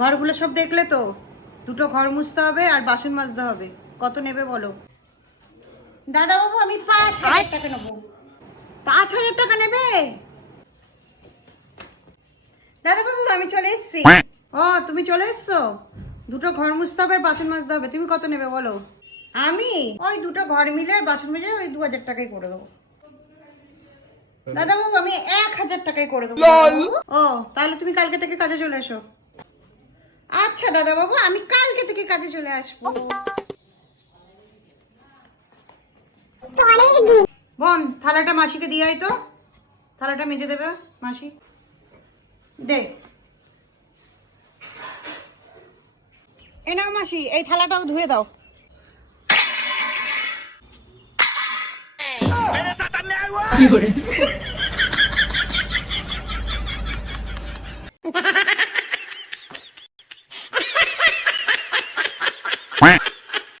ঘরগুলো সব দেখলে তো? দুটো ঘর মুছতে হবে আর বাসন মাজতে হবে। কত নেবে বলো? দাদা বাবু, আমি 5,000 টাকা নেবো। 5,000 টাকা নেবে? দাদা বাবু, আমি চলে এসেছি। ও, তুমি চলে এসছো? দুটো ঘর মুছতে হবে, বাসন মাজতে হবে। তুমি কত নেবে বলো? আমি ওই দুটো ঘর মিলে বাসন মেজে ওই 2,000 টাকাই করে দেবো। দাদা বাবু, আমি 1,000 টাকাই করে দেবো। ও, তাহলে তুমি কালকে থেকে কাজে চলে এসো। আচ্ছা দাদা বাবু, আমি কালকে থেকে কাজে চলে আসবো। বোন, থালাটা মাসিকে দিয়ে আয় তো। থালাটা মেজে দেবে মাসি। দে। এ নাও মাসি, এই থালাটাও ধুয়ে দাও। কি করে? quack